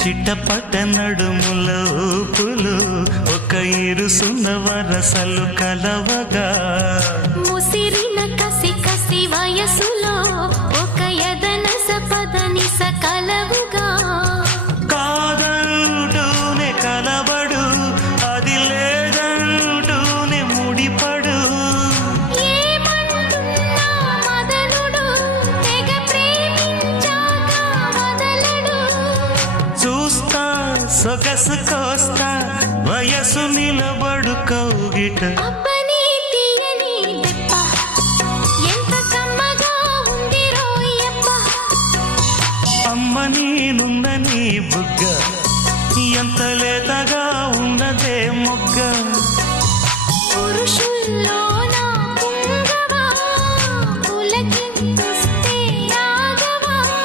చిట్టపట్ట నడుముల ఊపులు ఒక ఇరుసున్న వరసలు కలవగా ముసిరిన కసి కసి వయసులో ఒక యదన సపదని సకలవుగా కాదంటూనే కలబడు అది లేదంటూనే ముడిపడు ఏమంటున్నా మదనుడు తెగ ప్రేమించాక వదలడు చూస్తా సొగసు కోస్తా వయసు నిలబడు కౌగిట అబ్బని తీయని దెబ్బ ఎంత కమ్మగా ఉంది రోయప్ప అమ్మ నేనున్న నీ బుగ్గ ఎంత లేతగా ఉన్నదే మొగ్గ